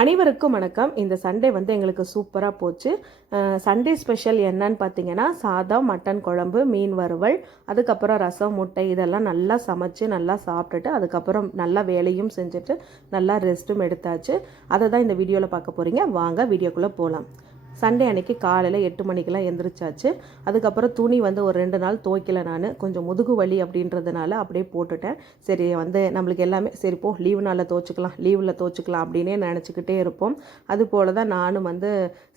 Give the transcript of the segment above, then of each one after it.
அனைவருக்கும் வணக்கம். இந்த சண்டே வந்து எங்களுக்கு சூப்பராக போச்சு. சண்டே ஸ்பெஷல் என்னன்னு பார்த்தீங்கன்னா, சாதம், மட்டன் குழம்பு, மீன் வறுவல், அதுக்கப்புறம் ரசம், முட்டை இதெல்லாம் நல்லா சமைச்சு நல்லா சாப்பிட்டுட்டு அதுக்கப்புறம் நல்லா வேலையும் செஞ்சுட்டு நல்லா ரெஸ்ட்டும் எடுத்தாச்சு. அதை தான் இந்த வீடியோவில் பார்க்க போகிறீங்க. வாங்க வீடியோக்குள்ளே போகலாம். சண்டே அன்றைக்கி காலையில் 8 மணிக்கெலாம் எந்திரிச்சாச்சு. அதுக்கப்புறம் துணி வந்து ஒரு 2 நாள் துவைக்கல. நான் கொஞ்சம் முதுகு வலி அப்படின்றதுனால அப்படியே போட்டுட்டேன். சரி வந்து நம்மளுக்கு எல்லாமே சரி போ லீவு நாளில் லீவில் துவைச்சிக்கலாம் அப்படின்னே நினச்சிக்கிட்டே இருப்போம். அதுபோல் தான் நானும் வந்து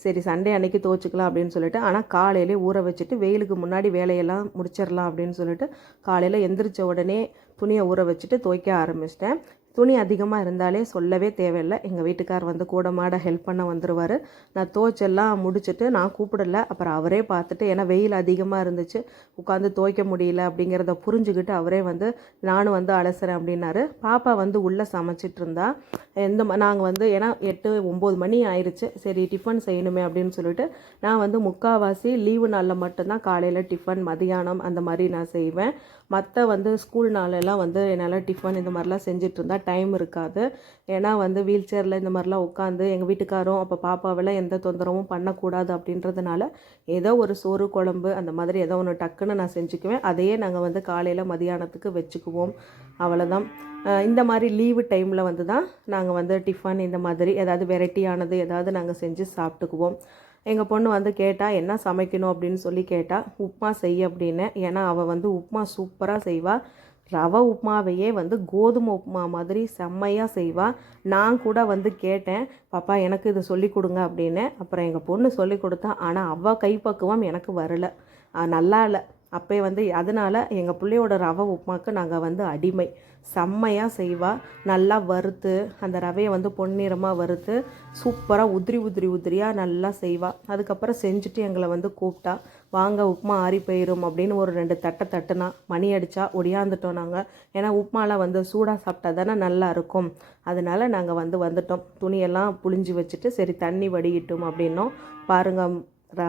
சரி சண்டே அன்றைக்கி துவைச்சிக்கலாம் அப்படின்னு சொல்லிட்டு, ஆனால் காலையிலே ஊற வச்சுட்டு வெயிலுக்கு முன்னாடி வேலையெல்லாம் முடிச்சிடலாம் அப்படின்னு சொல்லிட்டு காலையில் எந்திரிச்ச உடனே துணியை ஊற வச்சுட்டு துவைக்க ஆரம்பிச்சிட்டேன். துணி அதிகமாக இருந்தாலே சொல்லவே தேவையில்லை. எங்கள் வீட்டுக்கார் வந்து கூட மாட ஹெல்ப் பண்ண வந்துடுவார். நான் துவைச்செல்லாம் முடிச்சுட்டு நான் கூப்பிடல, அப்புறம் அவரே பார்த்துட்டு, ஏன்னா வெயில் அதிகமாக இருந்துச்சு, உட்காந்து துவைக்க முடியல அப்படிங்கிறத புரிஞ்சுக்கிட்டு அவரே வந்து நானும் வந்து அலசுறேன் அப்படின்னாரு. பாப்பா வந்து உள்ளே சமைச்சிட்டு இருந்தா. நாங்கள் வந்து ஏன்னா 8-9 மணி ஆயிடுச்சு. சரி டிஃபன் செய்யணுமே அப்படின்னு சொல்லிட்டு நான் வந்து முக்கால்வாசி லீவு நாளில் மட்டும்தான் காலையில் டிஃபன், மதியானம் அந்த மாதிரி நான் செய்வேன். மற்ற வந்து ஸ்கூல் நாளெல்லாம் வந்து என்னால் டிஃபன் இந்த மாதிரிலாம் செஞ்சுட்டு இருந்தால் டைம் இருக்காது. ஏன்னா வந்து வீல் சேரில் இந்த மாதிரிலாம் உட்காந்து எங்கள் வீட்டுக்காரும் அப்போ பாப்பாவெல்லாம் எந்த தொந்தரவும் பண்ணக்கூடாது அப்படின்றதுனால ஏதோ ஒரு சோறு குழம்பு அந்த மாதிரி ஏதோ ஒன்று டக்குன்னு நான் செஞ்சுக்குவேன். அதையே நாங்கள் வந்து காலையில் மதியானத்துக்கு வச்சுக்குவோம். அவ்வளோதான். இந்த மாதிரி லீவு டைமில் வந்து தான் நாங்கள் வந்து டிஃபன் இந்த மாதிரி ஏதாவது வெரைட்டியானது ஏதாவது நாங்கள் செஞ்சு சாப்பிட்டுக்குவோம். எங்கள் பொண்ணு வந்து கேட்டால் என்ன சமைக்கணும் அப்படின்னு சொல்லி கேட்டால் உப்புமா செய்ய அப்படின்னு. ஏன்னா அவள் வந்து உப்புமா சூப்பராக செய்வாள். ரவை உப்புமாவையே வந்து கோதுமை உப்புமா மாதிரி செம்மையாக செய்வாள். நான் கூட வந்து கேட்டேன், பாப்பா எனக்கு இது சொல்லி கொடுங்க அப்படின்னு. அப்புறம் எங்கள் பொண்ணு சொல்லி கொடுத்தா, ஆனால் அவள் கைப்பக்குவம் எனக்கு வரலை, நல்லா இல்லை. அப்போ வந்து அதனால் எங்கள் பிள்ளையோட ரவை உப்புமாக்கு நாங்கள் வந்து அடிமை. செம்மையாக செய்வாள். நல்லா வறுத்து அந்த ரவையை வந்து பொன்னிறமாக வறுத்து சூப்பராக உதிரியாக நல்லா செய்வாள். அதுக்கப்புறம் செஞ்சுட்டு எங்களை வந்து கூப்பிட்டா, வாங்க உப்புமா ஆறி போயிடும் அப்படின்னு ஒரு 2 தட்டை தட்டுனா மணி அடித்தா ஒடியாந்துட்டோம் நாங்கள். ஏன்னா உப்புமாலாம் வந்து சூடாக சாப்பிட்டா தானே நல்லா இருக்கும். அதனால நாங்கள் வந்துட்டோம். துணியெல்லாம் புழிஞ்சு வச்சுட்டு சரி தண்ணி வடியிட்டோம் அப்படின்னோம். பாருங்கள்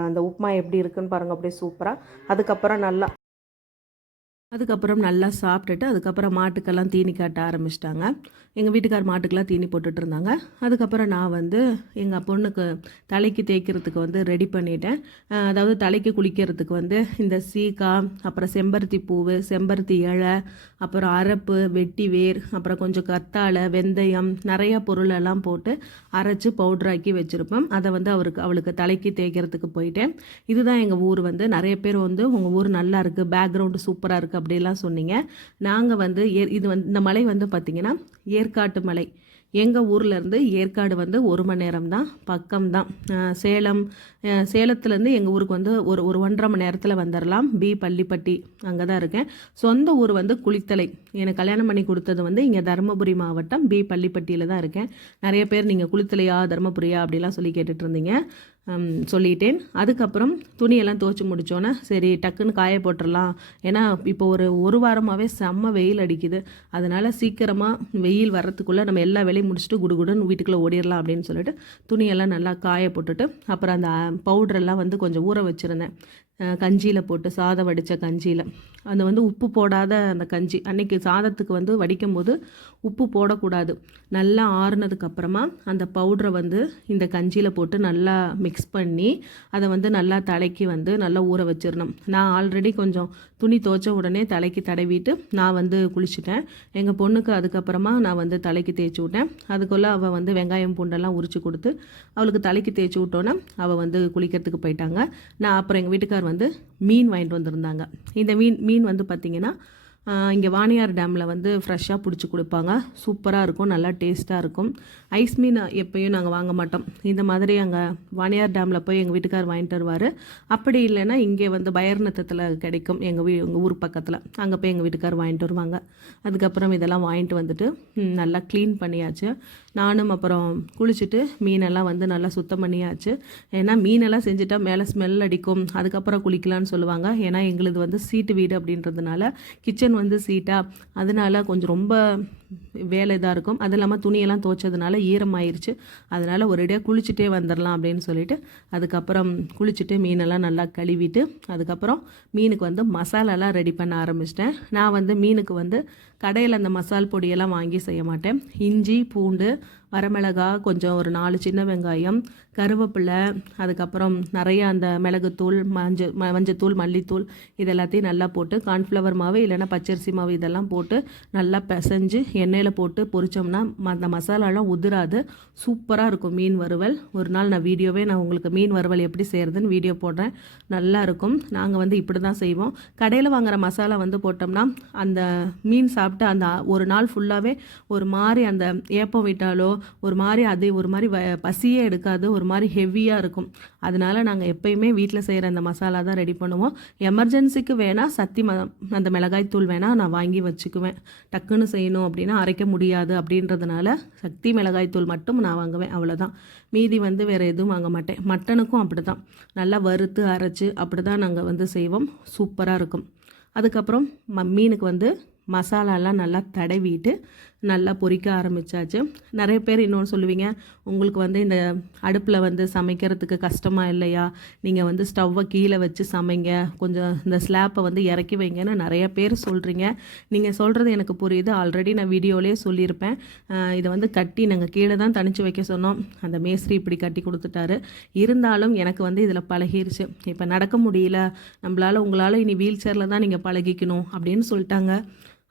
அந்த உப்புமா எப்படி இருக்குன்னு பாருங்கள், அப்படியே சூப்பராக. அதுக்கப்புறம் நல்லா சாப்பிட்டுட்டு அதுக்கப்புறம் மாட்டுக்கெல்லாம் தீனி காட்ட ஆரம்பிச்சிட்டாங்க. எங்கள் வீட்டுக்கார் மாட்டுக்கெல்லாம் தீனி போட்டுட்டு இருந்தாங்க. அதுக்கப்புறம் நான் வந்து எங்கள் பொண்ணுக்கு தலைக்கு தேய்க்கிறதுக்கு வந்து ரெடி பண்ணிட்டேன். அதாவது தலைக்கு குளிக்கிறதுக்கு வந்து இந்த சீக்காய், அப்புறம் செம்பருத்தி பூவு, செம்பருத்தி இலை, அப்புறம் அரப்பு, வெட்டி வேர், அப்புறம் கொஞ்சம் கத்தாழை, வெந்தயம், நிறையா பொருளெல்லாம் போட்டு அரைச்சி பவுட்ராக்கி வச்சுருப்பேன். அதை வந்து அவளுக்கு தலைக்கு தேய்க்கிறதுக்கு போயிட்டேன். இதுதான் எங்கள் ஊர். வந்து நிறைய பேர் வந்து உங்கள் ஊர் நல்லா இருக்குது, பேக்ரவுண்டு சூப்பராக இருக்குது அப்படிலாம் சொன்னீங்க. நாங்கள் வந்து இது வந்து இந்த மலை வந்து பார்த்திங்கன்னா ஏற்காட்டு மலை. எங்கள் ஊர்லேருந்து ஏற்காடு வந்து 1 மணி நேரம் தான், பக்கம்தான். சேலத்துலேருந்து எங்கள் ஊருக்கு வந்து ஒரு 1.5 மணி நேரத்தில் வந்துடலாம். பள்ளிப்பட்டி அங்கே தான் இருக்கேன். சொந்த ஊர் வந்து குளித்தலை. எனக்கு கல்யாணம் பண்ணி கொடுத்தது வந்து இங்கே தருமபுரி மாவட்டம் பள்ளிப்பட்டியில் தான் இருக்கேன். நிறைய பேர் நீங்கள் குளித்தலையா தருமபுரியா அப்படிலாம் சொல்லி கேட்டுட்டு இருந்தீங்க. சொல்லிட்டேன். அதுக்கப்புறம் துணியெல்லாம் துவைச்சி முடித்தோன்னே சரி டக்குன்னு காய போட்டுடலாம். ஏன்னா இப்போ ஒரு வாரமாகவே செம்ம வெயில் அடிக்குது. அதனால் சீக்கிரமாக வெயில் வர்றதுக்குள்ளே நம்ம எல்லா வேலையும் முடிச்சுட்டு குடுகுடுன்னு வீட்டுக்குள்ளே ஓடிடலாம் அப்படின்னு சொல்லிட்டு துணியெல்லாம் நல்லா காய போட்டுட்டு அப்புறம் அந்த பவுட்ரெல்லாம் வந்து கொஞ்சம் ஊற வச்சுருந்தேன். கஞ்சியில் போட்டு சாதம் வடித்த கஞ்சியில் அந்த வந்து உப்பு போடாத அந்த கஞ்சி. அன்றைக்கி சாதத்துக்கு வந்து வடிக்கும் போது உப்பு போடக்கூடாது. நல்லா ஆறுனதுக்கப்புறமா அந்த பவுட்ரை வந்து இந்த கஞ்சியில் போட்டு நல்லா மிக்ஸ் பண்ணி அதை வந்து நல்லா தலைக்கு வந்து நல்லா ஊற வச்சிடணும். நான் ஆல்ரெடி கொஞ்சம் துணி துவைச்ச உடனே தலைக்கு தடவிட்டு நான் வந்து குளிச்சுட்டேன். எங்கள் பொண்ணுக்கு அதுக்கப்புறமா நான் வந்து தலைக்கு தேய்ச்சி விட்டேன். அதுக்குள்ளே அவள் வந்து வெங்காயம் பூண்டெல்லாம் உரித்து கொடுத்து அவளுக்கு தலைக்கு தேய்ச்சி விட்டோன்னே அவள் வந்து குளிக்கிறதுக்கு போயிட்டாங்க. நான் அப்புறம் எங்கள் வீட்டுக்கார் வந்து மீன் வாங்கிட்டு வந்திருந்தாங்க. இந்த மீன் வந்து பார்த்திங்கன்னா இங்கே வாணியார் டேமில் வந்து ஃப்ரெஷ்ஷாக பிடிச்சி கொடுப்பாங்க. சூப்பராக இருக்கும், நல்லா டேஸ்ட்டாக இருக்கும். ஐஸ் மீன் எப்போயும் நாங்கள் வாங்க மாட்டோம். இந்த மாதிரி அங்கே வாணியார் டேமில் போய் எங்கள் வீட்டுக்கார் வாங்கிட்டு வருவார். அப்படி இல்லைன்னா இங்கே வந்து பயர்நத்தத்தில் கிடைக்கும், எங்கள் ஊர் பக்கத்தில். அங்கே போய் எங்கள் வீட்டுக்கார் வாங்கிட்டு வருவாங்க. அதுக்கப்புறம் இதெல்லாம் வாங்கிட்டு வந்துட்டு நல்லா க்ளீன் பண்ணியாச்சு. நானும் அப்புறம் குளிச்சுட்டு மீனெல்லாம் வந்து நல்லா சுத்தம் பண்ணியாச்சு. ஏன்னா மீனெல்லாம் செஞ்சுட்டா மேலே ஸ்மெல் அடிக்கும், அதுக்கப்புறம் குளிக்கலான்னு சொல்லுவாங்க. ஏன்னா எங்களுது வந்து சீட்டு வீடு அப்படின்றதுனால கிச்சன் வந்து சீட்டாக, அதனால கொஞ்சம் ரொம்ப வேலை இதாக இருக்கும். அது இல்லாமல் துணியெல்லாம் துவைச்சதுனால ஈரமாயிருச்சு. அதனால் ஒரேடியாக குளிச்சுட்டே வந்துடலாம் அப்படின்னு சொல்லிட்டு அதுக்கப்புறம் குளிச்சுட்டு மீனெல்லாம் நல்லா கழுவிட்டு அதுக்கப்புறம் மீனுக்கு வந்து மசாலாலாம் ரெடி பண்ண ஆரம்பிச்சிட்டேன். நான் வந்து மீனுக்கு வந்து கடையில் அந்த மசால் பொடியெல்லாம் வாங்கி செய்ய மாட்டேன். இஞ்சி பூண்டு வரமிளகா, கொஞ்சம் ஒரு 4 சின்ன வெங்காயம், கருவேப்பிலை, அதுக்கப்புறம் நிறைய அந்த மிளகுத்தூள், மஞ்சத்தூள், மல்லித்தூள் இது எல்லாத்தையும் நல்லா போட்டு கார்ன்ஃப்ளவர் மாவு இல்லைன்னா பச்சரிசி மாவு இதெல்லாம் போட்டு நல்லா பிசைஞ்சு எண்ணெயில் போட்டு பொரிச்சோம்னா அந்த மசாலாலாம் உதிராது, சூப்பராக இருக்கும் மீன் வறுவல். ஒரு நாள் நான் உங்களுக்கு மீன் வறுவல் எப்படி செய்கிறதுன்னு வீடியோ போடுறேன். நல்லா இருக்கும். நாங்கள் வந்து இப்படி தான் செய்வோம். கடையில் வாங்குகிற மசாலா வந்து போட்டோம்னா அந்த மீன் சாப்பிட்டு அந்த ஒரு நாள் ஃபுல்லாகவே ஒரு மாதிரி அந்த ஏப்பம் விட்டாலோ ஒரு மாதிரி பசியே எடுக்காது, ஒரு மாதிரி ஹெவியாக இருக்கும். அதனால நாங்கள் எப்பயுமே வீட்டில் செய்கிற அந்த மசாலா தான் ரெடி பண்ணுவோம். எமர்ஜென்சிக்கு வேணால் அந்த மிளகாய் தூள் வேணால் நான் வாங்கி வச்சுக்குவேன். டக்குன்னு செய்யணும் அப்படின்னா அரைக்க முடியாது அப்படின்றதுனால சக்தி மிளகாய் தூள் மட்டும் நான் வாங்குவேன், அவ்வளோதான். மீதி வந்து வேறு எதுவும் வாங்க மாட்டேன். மட்டனுக்கும் அப்படி தான், நல்லா வறுத்து அரைச்சி அப்படி தான் நாங்கள் வந்து செய்வோம். சூப்பராக இருக்கும். அதுக்கப்புறம் மீனுக்கு வந்து மசாலாலாம் நல்லா தடவிட்டு நல்லா பொரிக்க ஆரம்பித்தாச்சு. நிறைய பேர் இன்னொன்று சொல்லுவீங்க, உங்களுக்கு வந்து இந்த அடுப்பில் வந்து சமைக்கிறதுக்கு கஷ்டமாக இல்லையா, நீங்கள் வந்து ஸ்டவ்வை கீழே வச்சு சமைங்க, கொஞ்சம் இந்த ஸ்லாப்பை வந்து இறக்கி வைங்கன்னு நிறைய பேர் சொல்கிறீங்க. நீங்கள் சொல்கிறது எனக்கு புரியுது. ஆல்ரெடி நான் வீடியோலேயே சொல்லியிருப்பேன். இதை வந்து கட்டி நாங்கள் கீழே தான் தனிச்சு வைக்க சொன்னோம். அந்த மேஸ்திரி இப்படி கட்டி கொடுத்துட்டாரு. இருந்தாலும் எனக்கு வந்து இதில் பழகிருச்சு. இப்போ நடக்க முடியல, உங்களால் இனி வீல் சேரில் தான் நீங்கள் பழகிக்கணும் அப்படின்னு சொல்லிட்டாங்க.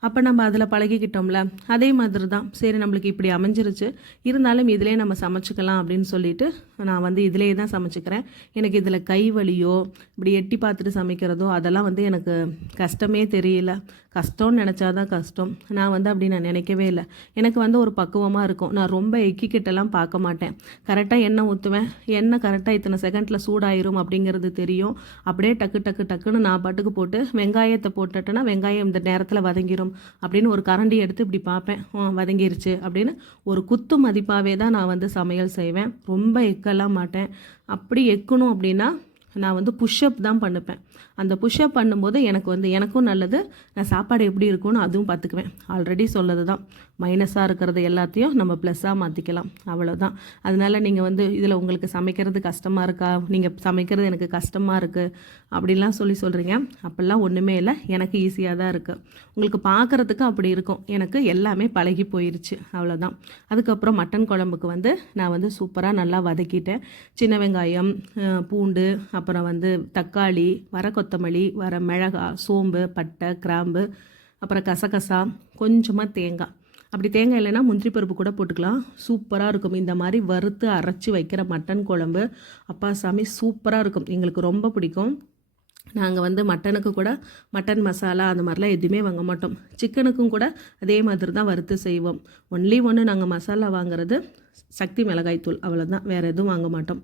அப்போ நம்ம அதில் பழகிக்கிட்டோம்ல, அதே மாதிரி தான். சரி, நம்மளுக்கு இப்படி அமைஞ்சிருச்சு, இருந்தாலும் இதிலே நம்ம சமைச்சிக்கலாம் அப்படின்னு சொல்லிட்டு நான் வந்து இதிலே தான் சமைச்சிக்கிறேன். எனக்கு இதில் கை வலியோ இப்படி எட்டி பார்த்துட்டு சமைக்கிறதோ அதெல்லாம் வந்து எனக்கு கஷ்டமே தெரியல. கஷ்டம்னு நினச்சாதான் கஷ்டம். நான் வந்து அப்படி நான் நினைக்கவே இல்லை. எனக்கு வந்து ஒரு பக்குவமாக இருக்கும். நான் ரொம்ப எக்கிக்கிட்டெல்லாம் பார்க்க மாட்டேன். கரெக்டாக எண்ணெய் ஊற்றுவேன். எண்ணெய் கரெக்டாக இத்தனை செகண்டில் சூடாயிரும் அப்படிங்கிறது தெரியும். அப்படியே டக்குன்னு நான் பாட்டுக்கு போட்டு வெங்காயத்தை போட்டுட்டேன்னா வெங்காயம் இந்த நேரத்தில் வதங்கிடும் அப்படின்னு ஒரு கரண்டி எடுத்து இப்படி பார்ப்பேன், வதங்கிருச்சு அப்படின்னு. ஒரு குத்து மதிப்பாகவே தான் நான் வந்து சமையல் செய்வேன். ரொம்ப எக்கெல்லாம் மாட்டேன். அப்படி எக்கணும் அப்படின்னா நான் வந்து புஷ்அப் தான் பண்ணுவேன். அந்த புஷ்அப் பண்ணும்போது எனக்கும் நல்லது, நான் சாப்பாடு எப்படி இருக்கும்னு அதுவும் பார்த்துக்குவேன். ஆல்ரெடி சொல்லது தான், மைனஸாக இருக்கிறது எல்லாத்தையும் நம்ம ப்ளஸ்ஸாக மாற்றிக்கலாம், அவ்வளோதான். அதனால் நீங்கள் வந்து இதில் உங்களுக்கு சமைக்கிறது கஷ்டமாக இருக்கா, நீங்கள் சமைக்கிறது எனக்கு கஷ்டமாக இருக்குது அப்படிலாம் சொல்கிறீங்க. அப்படிலாம் ஒன்றுமே இல்லை, எனக்கு ஈஸியாக தான் இருக்குது. உங்களுக்கு பார்க்குறதுக்கு அப்படி இருக்கும், எனக்கு எல்லாமே பழகி போயிடுச்சு, அவ்வளோதான். அதுக்கப்புறம் மட்டன் குழம்புக்கு வந்து நான் வந்து சூப்பராக நல்லா வதக்கிட்டேன். சின்ன வெங்காயம், பூண்டு, அப்புறம் வந்து தக்காளி, வர கொத்தமல்லி, வர மிளகாய், சோம்பு, பட்டை, கிராம்பு, அப்புறம் கசகசா, கொஞ்சமாக தேங்காய். அப்படி தேங்காய் இல்லைன்னா முந்திரி பருப்பு கூட போட்டுக்கலாம், சூப்பராக இருக்கும். இந்த மாதிரி வறுத்து அரைச்சி வைக்கிற மட்டன் குழம்பு அப்பா சாமி சூப்பராக இருக்கும், எங்களுக்கு ரொம்ப பிடிக்கும். நாங்கள் வந்து மட்டனுக்கு கூட மட்டன் மசாலா அந்த மாதிரிலாம் எதுவுமே வாங்க மாட்டோம். சிக்கனுக்கும் கூட அதே மாதிரி தான் வறுத்து செய்வோம். ஒன்லி ஒன்று நாங்கள் மசாலா வாங்குறது சக்தி மிளகாய் தூள், அவ்வளோதான், வேறு எதுவும் வாங்க மாட்டோம்.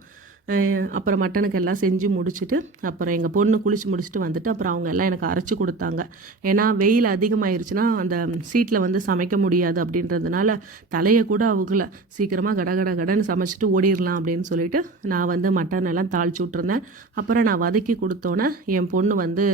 அப்புறம் மட்டனுக்கு எல்லாம் செஞ்சு முடிச்சுட்டு அப்புறம் எங்கள் பொண்ணு குளிச்சு முடிச்சுட்டு வந்துட்டு அப்புறம் அவங்க எல்லாம் எனக்கு அரைச்சி கொடுத்தாங்க. ஏன்னா வெயில் அதிகமாகிருச்சுன்னா அந்த சீட்டில் வந்து சமைக்க முடியாது அப்படின்றதுனால தலையை கூட அவங்கள சீக்கிரமாக கடன்னு சமைச்சிட்டு ஓடிடலாம் அப்படின்னு சொல்லிட்டு நான் வந்து மட்டன் எல்லாம் தாளிச்சு விட்ருந்தேன். அப்புறம் நான் வதக்கி கொடுத்தோன்னே என் பொண்ணு வந்து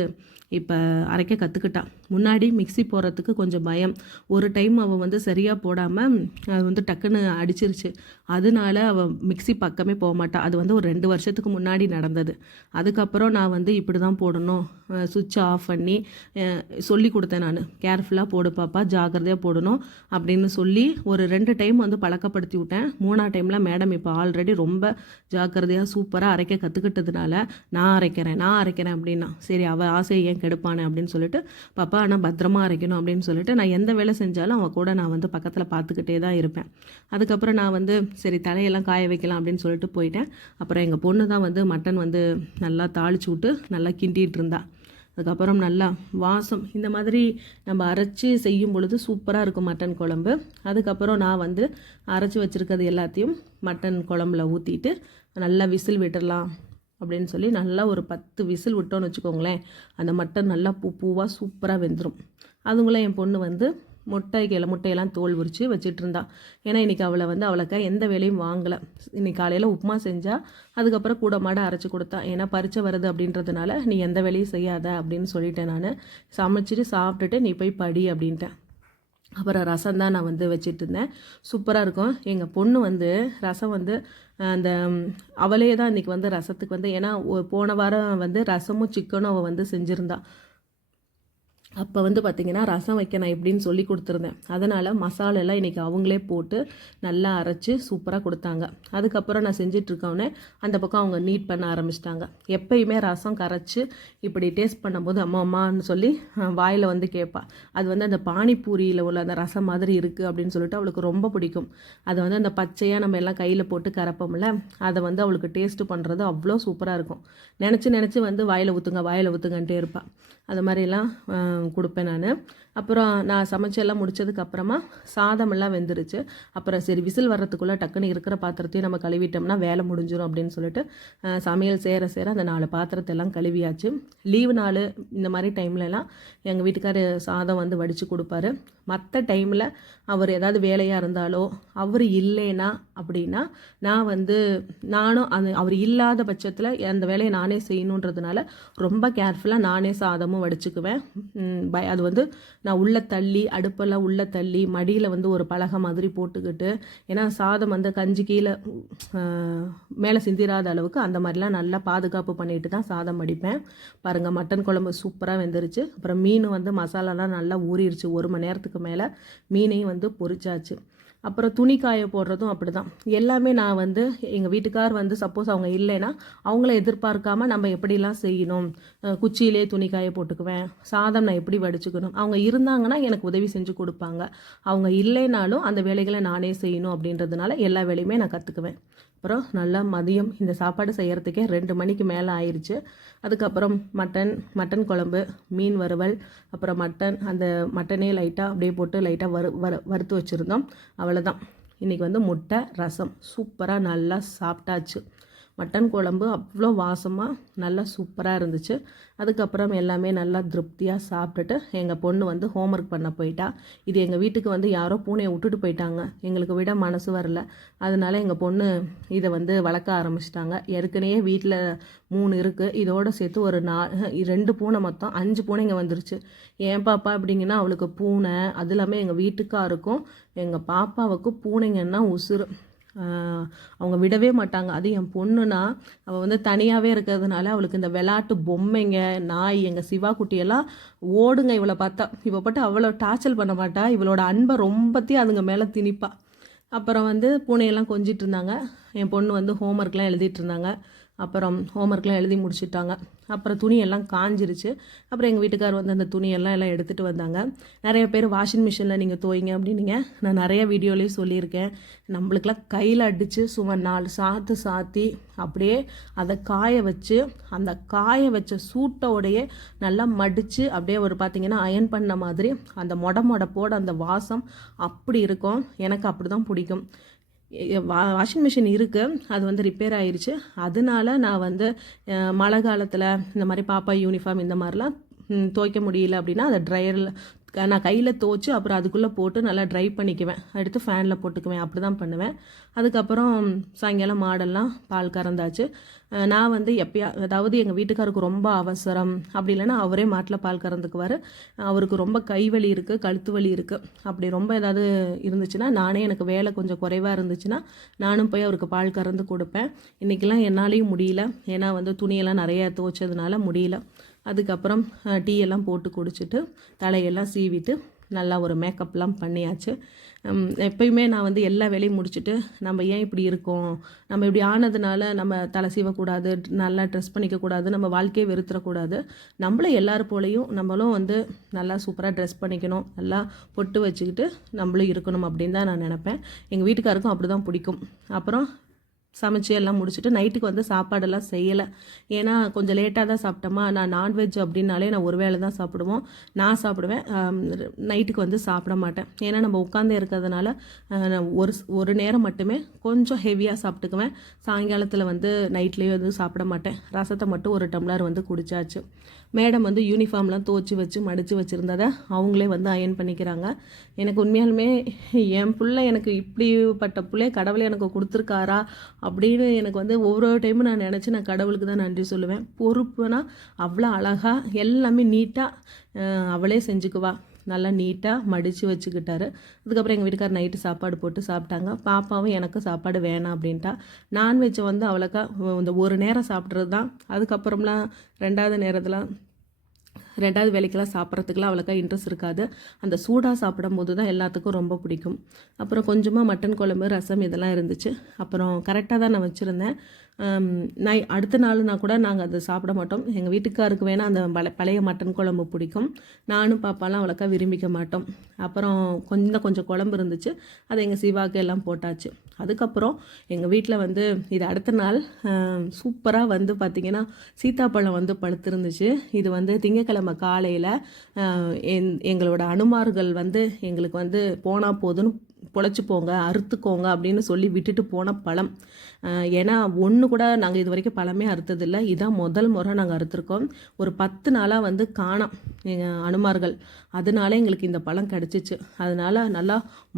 இப்போ அரைக்க கற்றுக்கிட்டான். முன்னாடி மிக்ஸி போடுறதுக்கு கொஞ்சம் பயம். ஒரு டைம் அவள் வந்து சரியாக போடாமல் அது வந்து டக்குன்னு அடிச்சிருச்சு. அதனால அவள் மிக்ஸி பக்கமே போக மாட்டாள். அது வந்து ஒரு 2 வருஷத்துக்கு முன்னாடி நடந்தது. அதுக்கப்புறம் நான் வந்து இப்படி தான் போடணும், சுவிட்சை ஆஃப் பண்ணி சொல்லி கொடுத்தேன். நான் கேர்ஃபுல்லாக போடு பாப்பா, ஜாக்கிரதையாக போடணும் அப்படின்னு சொல்லி ஒரு 2 டைம் வந்து பழக்கப்படுத்தி விட்டேன். 3ஆவது டைமில் மேடம் இப்போ ஆல்ரெடி ரொம்ப ஜாக்கிரதையாக சூப்பராக அரைக்க கற்றுக்கிட்டதுனால நான் அரைக்கிறேன் அப்படின்னா, சரி அவள் ஆசையை ஏன் கெடுப்பானே அப்படின்னு சொல்லிட்டு, பாப்பா ஆனால் பத்திரமா அரைக்கணும் அப்படின்னு சொல்லிட்டு நான் எந்த வேலை செஞ்சாலும் அவள் கூட நான் வந்து பக்கத்தில் பார்த்துக்கிட்டே தான் இருப்பேன். அதுக்கப்புறம் நான் வந்து சரி தலையெல்லாம் காய வைக்கலாம் அப்படின்னு சொல்லிட்டு போயிட்டேன். அப்புறம் எங்கள் பொண்ணு தான் வந்து மட்டன் வந்து நல்லா தாளிச்சு விட்டு நல்லா கிண்டிகிட்டு இருந்தா. அதுக்கப்புறம் நல்லா வாசம் இந்த மாதிரி நம்ம அரைச்சி செய்யும் பொழுது சூப்பராக இருக்கும் மட்டன் குழம்பு. அதுக்கப்புறம் நான் வந்து அரைச்சி வச்சுருக்கிறது எல்லாத்தையும் மட்டன் குழம்புல ஊற்றிட்டு நல்லா விசில் விட்டுடலாம் அப்படின்னு சொல்லி நல்லா ஒரு 10 விசில் விட்டோன்னு வச்சுக்கோங்களேன், அந்த மட்டன் நல்லா பூவாக சூப்பராக வெந்துடும். அதுங்களும் என் பொண்ணு வந்து முட்டையெல்லாம் தோல் உரித்து வச்சுட்டு இருந்தா. ஏன்னா இன்றைக்கி அவளை வந்து அவளுக்கா எந்த வேலையும் வாங்கலை. இன்றைக்கி காலையில் உப்புமா செஞ்சால் அதுக்கப்புறம் கூட மாட அரைச்சி கொடுத்தா. ஏன்னா பரிச்சை வருது அப்படின்றதுனால நீ எந்த வேலையும் செய்யாத அப்படின்னு சொல்லிட்டேன். நான் சமைச்சிட்டு சாப்பிட்டுட்டு நீ போய் படி அப்படின்ட்டேன். அப்புறம் ரசம் தான் நான் வந்து வச்சுட்டு இருந்தேன். சூப்பராக இருக்கும். எங்கள் பொண்ணு வந்து ரசம் வந்து அந்த அவளே தான் இன்றைக்கி வந்து ரசத்துக்கு வந்து, ஏன்னா போன வாரம் வந்து ரசமும் சிக்கனும் அவள் வந்து செஞ்சுருந்தா. அப்போ வந்து பார்த்திங்கன்னா ரசம் வைக்க நான் எப்படின்னு சொல்லி கொடுத்துருந்தேன். அதனால் மசாலெல்லாம் இன்றைக்கி அவங்களே போட்டு நல்லா அரைச்சி சூப்பராக கொடுத்தாங்க. அதுக்கப்புறம் நான் செஞ்சிட்ருக்கோன்னே அந்த பக்கம் அவங்க நீட் பண்ண ஆரம்பிச்சிட்டாங்க. எப்பயுமே ரசம் கரைச்சி இப்படி டேஸ்ட் பண்ணும்போது அம்மா அம்மான்னு சொல்லி வாயில் வந்து கேட்பா. அது வந்து அந்த பானிபூரியில் உள்ள அந்த ரசம் மாதிரி இருக்குது அப்படின்னு சொல்லிட்டு அவளுக்கு ரொம்ப பிடிக்கும். அதை வந்து அந்த பச்சையாக நம்ம எல்லாம் கையில் போட்டு கரைப்போம்ல, அதை வந்து அவளுக்கு டேஸ்ட்டு பண்ணுறது அவ்வளோ சூப்பராக இருக்கும். நினச்சி வந்து வாயில் ஊற்றுங்கன்ட்டே இருப்பாள். அது மாதிரிலாம் கொடுப்பேன் நான். அப்புறம் நான் சமைச்செல்லாம் முடிச்சதுக்கப்புறமா சாதமெல்லாம் வெந்துருச்சு. அப்புறம் சரி விசில் வர்றதுக்குள்ளே டக்குன்னு இருக்கிற பாத்திரத்தையும் நம்ம கழுவிட்டோம்னா வேலை முடிஞ்சிடும் அப்படின்னு சொல்லிட்டு சமையல் சேர அந்த 4 பாத்திரத்தெல்லாம் கழுவியாச்சு. லீவு நாள் இந்த மாதிரி டைம்லலாம் எங்கள் வீட்டுக்கார் சாதம் வந்து வடித்து கொடுப்பாரு. மற்ற டைமில் அவர் ஏதாவது வேலையாக இருந்தாலோ அவர் இல்லைன்னா அப்படின்னா நானும் அவர் இல்லாத பட்சத்தில் அந்த வேலையை நானே செய்யணுன்றதுனால ரொம்ப கேர்ஃபுல்லாக நானே சாதமும் வடிச்சுக்குவேன். அது வந்து நான் உள்ளே தள்ளி அடுப்பெல்லாம் உள்ளே தள்ளி மடியில் வந்து ஒரு பலகை மாதிரி போட்டுக்கிட்டு, ஏன்னா சாதம் வந்து கஞ்சி கீழே மேலே சிந்திராத அளவுக்கு அந்த மாதிரிலாம் நல்லா பாதுகாப்பு பண்ணிட்டு தான் சாதம் வடிப்பேன். பாருங்கள், மட்டன் குழம்பு சூப்பராக வெந்துருச்சு. அப்புறம் மீன் வந்து மசாலாலாம் நல்லா ஊறிடுச்சு. 1 மணி நேரத்துக்கு மேலே மீனையும் வந்து பொரிச்சாச்சு. அப்புறம் துணி காய போடுறதும் அப்படி தான். எல்லாமே நான் வந்து எங்கள் வீட்டுக்கார் வந்து சப்போஸ் அவங்க இல்லைன்னா அவங்கள எதிர்பார்க்காம நம்ம எப்படிலாம் செய்யணும், குச்சியிலே துணி காய போட்டுக்குவேன், சாதம் நான் எப்படி வடிச்சுக்கணும், அவங்க இருந்தாங்கன்னா எனக்கு உதவி செஞ்சு கொடுப்பாங்க. அவங்க இல்லைனாலும் அந்த வேலைகளை நானே செய்யணும் அப்படின்றதுனால எல்லா வேலையுமே நான் கற்றுக்குவேன். அப்புறம் நல்லா மதியம் இந்த சாப்பாடு செய்கிறதுக்கே 2 மணிக்கு மேலே ஆயிடுச்சு. அதுக்கப்புறம் மட்டன் குழம்பு, மீன் வறுவல், அப்புறம் அந்த மட்டனே லைட்டாக அப்படியே போட்டு லைட்டாக வறுத்து வச்சுருந்தோம். அவ்வளோதான். இன்றைக்கி வந்து முட்டை ரசம் சூப்பராக நல்லா சாப்பிட்டாச்சு. மட்டன் குழம்பு அவ்வளோ வாசமாக நல்லா சூப்பராக இருந்துச்சு. அதுக்கப்புறம் எல்லாமே நல்லா திருப்தியாக சாப்பிட்டுட்டு எங்கள் பொண்ணு வந்து ஹோம்ஒர்க் பண்ண போயிட்டா. இது எங்கள் வீட்டுக்கு வந்து யாரோ பூனையை விட்டுட்டு போயிட்டாங்க, எங்களுக்கு விட மனசு வரல. அதனால் எங்கள் பொண்ணு இதை வந்து வளர்க்க ஆரம்பிச்சிட்டாங்க. ஏற்கனவே வீட்டில் 3 இருக்குது, இதோடு சேர்த்து ஒரு 2 பூனை, மொத்தம் 5 பூனைங்க வந்துருச்சு. ஏன் பாப்பா அப்படிங்கன்னா அவளுக்கு பூனை, அது இல்லாமல் எங்கள் வீட்டுக்காருக்கும் எங்கள் பாப்பாவுக்கும் பூனைங்கன்னா உசுறு. அவங்க விடவே மாட்டாங்க. அது என் பொண்ணுனா அவள் வந்து தனியாகவே இருக்கிறதுனால அவளுக்கு இந்த விளையாட்டு பொம்மைங்க, நாய், எங்கள் சிவா குட்டியெல்லாம் ஓடுங்க இவளை பார்த்தா. இவள் பட்டு அவ்வளோ டார்ச்சல் பண்ண மாட்டா. இவளோட அன்பை ரொம்பத்தையும் அதுங்க மேலே திணிப்பா. அப்புறம் வந்து பூனையெல்லாம் கொஞ்சிட்டு இருந்தாங்க. என் பொண்ணு வந்து ஹோம்ஒர்க்லாம் எழுதிட்டு இருந்தாங்க. அப்புறம் ஹோம்ஒர்க்லாம் எழுதி முடிச்சுட்டாங்க. அப்புறம் துணியெல்லாம் காஞ்சிருச்சு. அப்புறம் எங்கள் வீட்டுக்கார் வந்து அந்த துணியெல்லாம் எடுத்துகிட்டு வந்தாங்க. நிறைய பேர் வாஷிங் மிஷினில் நீங்கள் துவைங்க அப்படின்னீங்க. நான் நிறைய வீடியோலேயும் சொல்லியிருக்கேன். நம்மளுக்கெல்லாம் கையில் அடித்து சும்மா 4 சாத்து சாத்தி அப்படியே அதை காய வச்சு, அந்த காய வச்ச சூட்டோடையே நல்லா மடித்து அப்படியே பார்த்திங்கன்னா அயன் பண்ண மாதிரி அந்த மொடப்போட அந்த வாசம் அப்படி இருக்கும். எனக்கு அப்படி தான் பிடிக்கும். வாஷிங் மிஷின் இருக்குது, அது வந்து ரிப்பேர் ஆயிடுச்சு. அதனால நான் வந்து மழை காலத்தில் இந்த மாதிரி பாப்பா யூனிஃபார்ம் இந்த மாதிரிலாம் துவைக்க முடியல அப்படின்னா அதை ட்ரையரில் நான் கையில் துவைச்சி அப்புறம் அதுக்குள்ளே போட்டு நல்லா ட்ரை பண்ணிக்குவேன், எடுத்து ஃபேனில் போட்டுக்குவேன். அப்படி தான் பண்ணுவேன். அதுக்கப்புறம் சாயங்காலம் மாடெல்லாம் பால் கறந்தாச்சு. நான் வந்து அதாவது எங்கள் வீட்டுக்காருக்கு ரொம்ப அவசரம் அப்படி இல்லைன்னா அவரே மாட்டில் பால் கறந்துக்குவார். அவருக்கு ரொம்ப கை வலி இருக்குது, கழுத்து வலி இருக்குது. அப்படி ரொம்ப ஏதாவது இருந்துச்சுன்னா நானே, எனக்கு வேலை கொஞ்சம் குறைவாக இருந்துச்சுன்னா நானும் போய் அவருக்கு பால் கறந்து கொடுப்பேன். இன்றைக்கெல்லாம் என்னாலேயும் முடியல, ஏன்னா வந்து துணியெல்லாம் நிறைய துவைச்சதுனால முடியல. அதுக்கப்புறம் டீ எல்லாம் போட்டு குடிச்சிட்டு தலையெல்லாம் சீவிட்டு நல்லா ஒரு மேக்கப்லாம் பண்ணியாச்சு. எப்பயுமே நான் வந்து எல்லா வேலையும் முடிச்சுட்டு நம்ம ஏன் இப்படி இருக்கோம், நம்ம இப்படி ஆனதுனால நம்ம தலை சீவக்கூடாது, நல்லா ட்ரெஸ் பண்ணிக்கக்கூடாது, நம்ம வாழ்க்கையை வெறுத்துடக்கூடாது, நம்மளும் எல்லாரும் போலையும் நம்மளும் வந்து நல்லா சூப்பராக ட்ரெஸ் பண்ணிக்கணும், நல்லா பொட்டு வச்சுக்கிட்டு நம்மளும் இருக்கணும் அப்படின்னு தான் நான் நினப்பேன். எங்கள் வீட்டுக்காருக்கும் அப்படி தான் பிடிக்கும். அப்புறம் சமைச்சு எல்லாம் முடிச்சுட்டு நைட்டுக்கு வந்து சாப்பாடெல்லாம் செய்யலை. ஏன்னா கொஞ்சம் லேட்டாக தான் சாப்பிட்டோமா. நான் நான்வெஜ் அப்படின்னாலே நான் ஒரு வேளை தான் சாப்பிடுவேன். நைட்டுக்கு வந்து சாப்பிட மாட்டேன். ஏன்னா நம்ம உட்காந்தே இருக்கிறதுனால ஒரு நேரம் மட்டுமே கொஞ்சம் ஹெவியாக சாப்பிட்டுக்குவேன். சாயங்காலத்தில் வந்து நைட்லேயே வந்து சாப்பிட மாட்டேன். ரசத்தை மட்டும் ஒரு டம்ளர் வந்து குடிச்சாச்சு. மேடம் வந்து யூனிஃபார்ம்லாம் துவச்சி வச்சு மடித்து வச்சுருந்ததை அவங்களே வந்து அயன் பண்ணிக்கிறாங்க. எனக்கு உண்மையாலுமே என் பிள்ளை எனக்கு இப்படிப்பட்ட பிள்ளைய கடவுளை எனக்கு கொடுத்துருக்காரா அப்படின்னு எனக்கு வந்து ஒவ்வொரு டைமும் நான் நினச்சி நான் கடவுளுக்கு தான் நன்றி சொல்லுவேன். பொறுப்புனா அவ்வளோ அழகாக எல்லாமே நீட்டாக அவளே செஞ்சுக்குவா. நல்லா நீட்டாக மடித்து வச்சுக்கிட்டாரு. அதுக்கப்புறம் எங்கள் வீட்டுக்கார் நைட்டு சாப்பாடு போட்டு சாப்பிட்டாங்க. பாப்பாவும் எனக்கு சாப்பாடு வேணாம் அப்படின்ட்டா. நான்வெஜ்ஜை வந்து அவ்வளோக்கா இந்த ஒரு நேரம் சாப்பிட்றது தான். அதுக்கப்புறம்லாம் 2வது நேரத்தில் 2வது வேலைக்கெல்லாம் சாப்பிட்றதுக்குலாம் அவ்வளோக்கா இன்ட்ரெஸ்ட் இருக்காது. அந்த சூடாக சாப்பிடும்போது தான் எல்லாத்துக்கும் ரொம்ப பிடிக்கும். அப்புறம் கொஞ்சமாக மட்டன் குழம்பு, ரசம் இதெல்லாம் இருந்துச்சு. அப்புறம் கரெக்டாக தான் நான் வச்சுருந்தேன். நான் அடுத்த நாள்னா கூட நாங்கள் அதை சாப்பிட மாட்டோம். எங்கள் வீட்டுக்காருக்கு வேணால் அந்த பழைய மட்டன் குழம்பு பிடிக்கும். நானும் பாப்பாலாம் அவ்வளோக்கா விரும்பிக்க மாட்டோம். அப்புறம் கொஞ்சம் குழம்பு இருந்துச்சு. அதை எங்கள் சிவாக்கு எல்லாம் போட்டாச்சு. அதுக்கப்புறம் எங்கள் வீட்டில் வந்து இது அடுத்த நாள் சூப்பராக வந்து பார்த்திங்கன்னா சீத்தாப்பழம் வந்து பழுத்திருந்துச்சு. இது வந்து திங்கக்கிழமை காலையில் எங்களோட அனுமார்கள் வந்து எங்களுக்கு வந்து போனால் போதுன்னு பொழைச்சிப்போங்க, அறுத்துக்கோங்க அப்படின்னு சொல்லி விட்டுட்டு போன பழம். ஏன்னா ஒன்று கூட நாங்கள் இது வரைக்கும் பழமே அறுத்ததில்லை. இதான் முதல் முறை நாங்கள் அறுத்துருக்கோம். ஒரு 10 நாளாக வந்து காணோம் எங்கள் அனுமார்கள். அதனால எங்களுக்கு இந்த பழம் கிடச்சிச்சு. அதனால நல்லா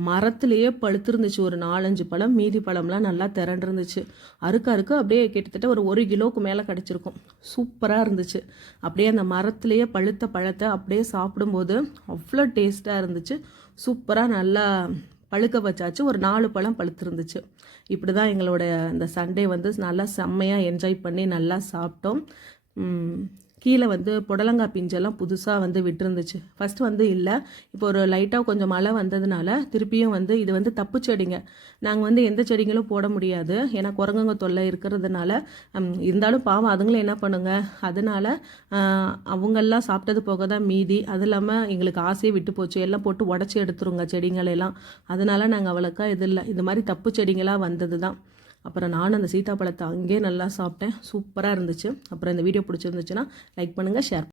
மரத்துலேயே பழுத்திருந்துச்சு. ஒரு 4-5 பழம், மீதி பழம்லாம் நல்லா திரண்டிருந்துச்சு. அறுக்க அப்படியே கிட்டத்தட்ட ஒரு 1 கிலோவுக்கு மேலே கிடச்சிருக்கும். சூப்பராக இருந்துச்சு. அப்படியே அந்த மரத்துலேயே பழுத்த பழத்தை அப்படியே சாப்பிடும்போது அவ்வளோ டேஸ்ட்டாக இருந்துச்சு. சூப்பராக நல்லா பழுக்க வச்சாச்சு. ஒரு 4 பழம் பழுத்திருந்துச்சு. இப்படி தான் எங்களோட இந்த சண்டே வந்து நல்லா செம்மையாக என்ஜாய் பண்ணி நல்லா சாப்பிட்டோம். கீழே வந்து புடலங்காய் பிஞ்செல்லாம் புதுசாக வந்து விட்டுருந்துச்சு. ஃபஸ்ட்டு வந்து இல்லை, இப்போ ஒரு லைட்டாக கொஞ்சம் மழை வந்ததுனால திருப்பியும் வந்து இது வந்து தப்பு செடிங்க. நாங்கள் வந்து எந்த செடிங்களும் போட முடியாது, ஏன்னா குரங்குங்க தொல்லை இருக்கிறதுனால. இருந்தாலும் பாவம் அதுங்களும் என்ன பண்ணுங்க, அதனால அவங்கெல்லாம் சாப்பிட்டது போக தான் மீதி. அது இல்லாமல் எங்களுக்கு ஆசையை விட்டு போச்சு, எல்லாம் போட்டு உடச்சி எடுத்துருங்க செடிங்களெல்லாம். அதனால நாங்கள் அவ்வளோக்கா இது இல்லை, இது மாதிரி தப்பு செடிங்களாக வந்தது தான். அப்புறம் நானும் அந்த சீத்தாப்பழத்தை அங்கேயே நல்லா சாப்பிட்டேன். சூப்பராக இருந்துச்சு. அப்புறம் இந்த வீடியோ பிடிச்சிருந்துச்சுன்னா லைக் பண்ணுங்கள், ஷேர்